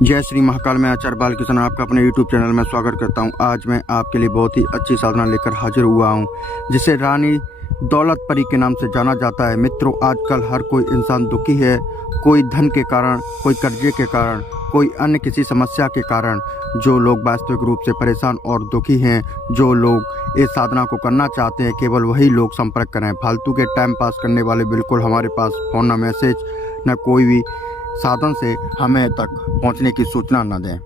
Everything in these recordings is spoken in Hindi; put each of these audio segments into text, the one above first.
जय श्री महाकाल। मैं आचार्य बालकृष्ण आपका अपने YouTube चैनल में स्वागत करता हूं। आज मैं आपके लिए बहुत ही अच्छी साधना लेकर हाजिर हुआ हूं, जिसे रानी दौलत परी के नाम से जाना जाता है। मित्रों, आजकल हर कोई इंसान दुखी है, कोई धन के कारण, कोई कर्जे के कारण, कोई अन्य किसी समस्या के कारण। जो लोग वास्तविक रूप से परेशान और दुखी हैं, जो लोग इस साधना को करना चाहते हैं, केवल वही लोग संपर्क करें। फालतू के टाइम पास करने वाले बिल्कुल हमारे पास फोन, न मैसेज, न कोई भी साधन से हमें तक पहुंचने की सूचना न दें।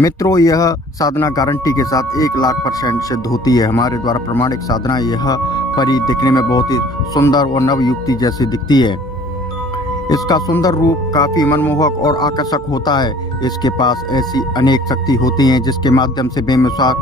मित्रों, यह साधना गारंटी के साथ 1,00,000% सिद्ध होती है। हमारे द्वारा प्रमाणिक साधना। यह परी दिखने में बहुत ही सुंदर और नवयुक्ति जैसी दिखती है। इसका सुंदर रूप काफी मनमोहक और आकर्षक होता है। इसके पास ऐसी अनेक शक्ति होती हैं जिसके माध्यम से बेमिसाल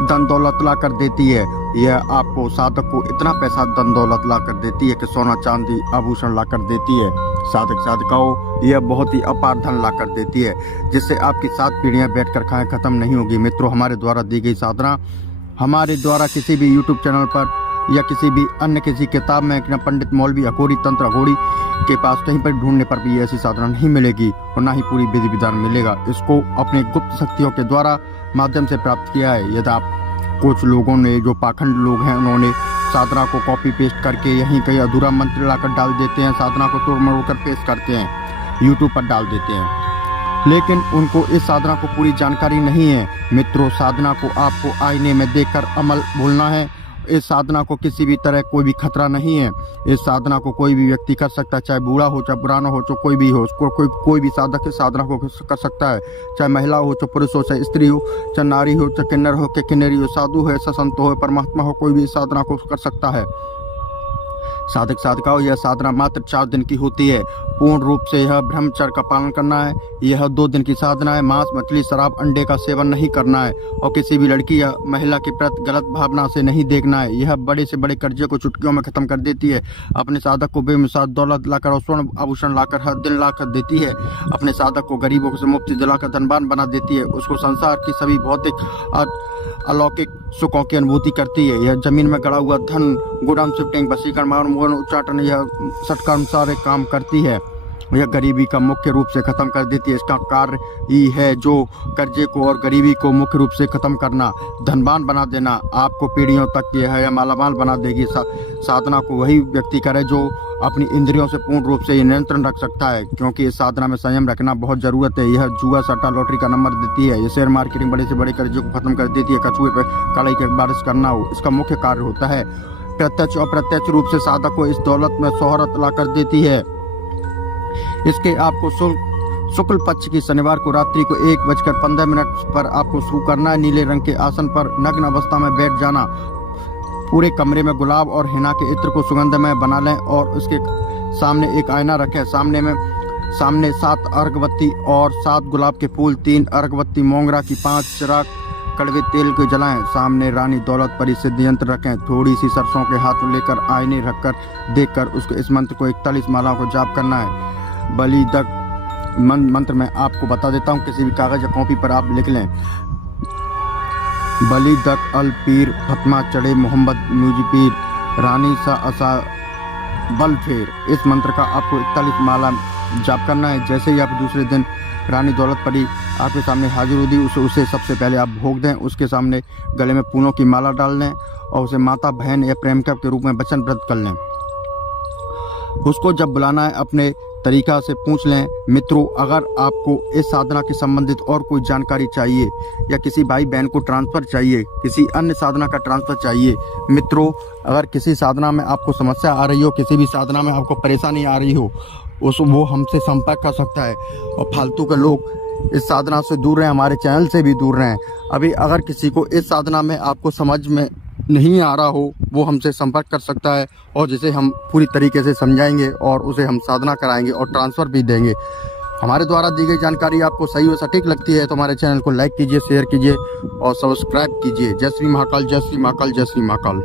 धन दौलत ला कर देती है। यह आपको, साधक को, इतना पैसा धन दौलत ला कर देती है कि सोना चांदी आभूषण ला कर देती है। साधक साधिकाओं, यह बहुत ही अपार धन ला कर देती है, जिससे आपकी 7 पीढ़ियां बैठकर खाएं खत्म नहीं होगी। मित्रों, हमारे द्वारा दी गई साधना, हमारे द्वारा किसी भी YouTube चैनल पर या किसी भी अन्य किसी किताब में, न पंडित, मौलवी, अघोरी, तंत्र अघोरी के पास कहीं पर ढूंढने पर भी ऐसी साधना नहीं मिलेगी और ना ही पूरी विधि विधान मिलेगा। इसको अपने गुप्त शक्तियों के द्वारा माध्यम से प्राप्त किया है। यदि आप, कुछ लोगों ने, जो पाखंड लोग हैं, उन्होंने साधना को कॉपी पेस्ट करके यहीं कहीं अधूरा मंत्र लाकर डाल देते हैं, साधना को तोड़ मरोड़ कर पेस्ट करते हैं, YouTube पर डाल देते हैं, लेकिन उनको इस साधना को पूरी जानकारी नहीं है। मित्रों, साधना को आपको आईने में देखकर अमल बोलना है। इस साधना को किसी भी तरह कोई भी खतरा नहीं है। इस साधना को कोई भी व्यक्ति कर सकता है, चाहे बूढ़ा हो, चाहे पुराना हो, चाहे कोई भी हो। उसको कोई भी साधक इस साधना को कर सकता है, चाहे महिला हो, चाहे पुरुष हो, चाहे स्त्री हो, चाहे नारी हो, चाहे किन्नर हो, चाहे किन्नरी हो, साधु हो, संत हो, परमात्मा हो, कोई भी इस साधना को कर सकता है। साधक साधिकाओं, यह साधना मात्र 4 दिन की होती है। पूर्ण रूप से यह ब्रह्मचर्य का पालन करना है। यह 2 दिन की साधना है। मांस, मछली, शराब, अंडे का सेवन नहीं करना है और किसी भी लड़की या महिला के प्रति गलत भावना से नहीं देखना है। यह बड़े से बड़े कर्जे को चुटकियों में खत्म कर देती है। अपने साधक को बेमिसाल दौलत लाकर और स्वर्ण आभूषण लाकर हर दिन लाकर देती है। अपने साधक को गरीबों से मुफ्ती दिलाकर धनवान बना देती है। उसको संसार की सभी भौतिक अलौकिक सुखों की अनुभूति करती है। यह जमीन में गड़ा हुआ धन, गुड़म, शिफ्टिंग, वशीकरण, मोहन, उच्चाटन, यह षटकर्म सारे काम करती है। यह गरीबी का मुख्य रूप से खत्म कर देती है। इसका कार्य ही है जो कर्जे को और गरीबी को मुख्य रूप से खत्म करना, धनवान बना देना। आपको पीढ़ियों तक यह मालामाल बना देगी। साधना को वही व्यक्ति करे जो अपनी इंद्रियों से पूर्ण रूप से नियंत्रण रख सकता है, क्योंकि इस साधना में संयम रखना बहुत जरूरत है। यह जुआ, सट्टा, लॉटरी का नंबर देती है। यह शेयर मार्केटिंग, बड़े से बड़े कर्जे को खत्म कर देती है। कछुए पर कड़ाई की बारिश करना हो, इसका मुख्य कार्य होता है। प्रत्यक्ष और अप्रत्यक्ष रूप से साधक को इस दौलत में शोहरत ला कर देती है। इसके आपको शुक्ल पक्ष की शनिवार को रात्रि को 1:15 पर आपको शुरू करना है। नीले रंग के आसन पर नग्न अवस्था में बैठ जाना। पूरे कमरे में गुलाब और हिना के इत्र को सुगंधमय बना लें और उसके सामने एक आईना रखें। सामने 7 अर्घबत्ती और 7 गुलाब के फूल, 3 अर्घबत्ती मोंगरा की, 5 चिराग कड़वे तेल को जलाएं। सामने रानी दौलत परी सिद्ध यंत्र रखें। थोड़ी सी सरसों के हाथ लेकर आईने रखकर देखकर उसको इस मंत्र को 41 मालाओं को जाप करना है। बलिदक मंत्र मैं आपको बता देता हूँ, किसी भी कागज या कॉपी पर आप लिख लें। बलिदक अल पीर फतमा चढ़े मोहम्मद मुझ पीर रानी सा असा बल फेर। इस मंत्र का आपको 41 माला जाप करना है। जैसे ही आप दूसरे दिन रानी दौलत परी आपके सामने हाजिर होगी, उसे सबसे पहले आप भोग दें। उसके सामने गले में फूलों की माला डाल लें और उसे माता, बहन या प्रेमिका के रूप में वचन व्रत कर लें। उसको जब बुलाना है, अपने तरीका से पूछ लें। मित्रों, अगर आपको इस साधना के संबंधित और कोई जानकारी चाहिए या किसी भाई बहन को ट्रांसफ़र चाहिए, किसी अन्य साधना का ट्रांसफ़र चाहिए, मित्रों, अगर किसी साधना में आपको समस्या आ रही हो, किसी भी साधना में आपको परेशानी आ रही हो, वो हमसे संपर्क कर सकता है। और फालतू के लोग इस साधना से दूर रहें, हमारे चैनल से भी दूर रहें। अभी अगर किसी को इस साधना में आपको समझ में नहीं आ रहा हो, वो हमसे संपर्क कर सकता है और जिसे हम पूरी तरीके से समझाएंगे और उसे हम साधना कराएंगे और ट्रांसफ़र भी देंगे। हमारे द्वारा दी गई जानकारी आपको सही और सटीक लगती है तो हमारे चैनल को लाइक कीजिए, शेयर कीजिए और सब्सक्राइब कीजिए। जय श्री महाकाल, जय श्री महाकाल, जय श्री महाकाल।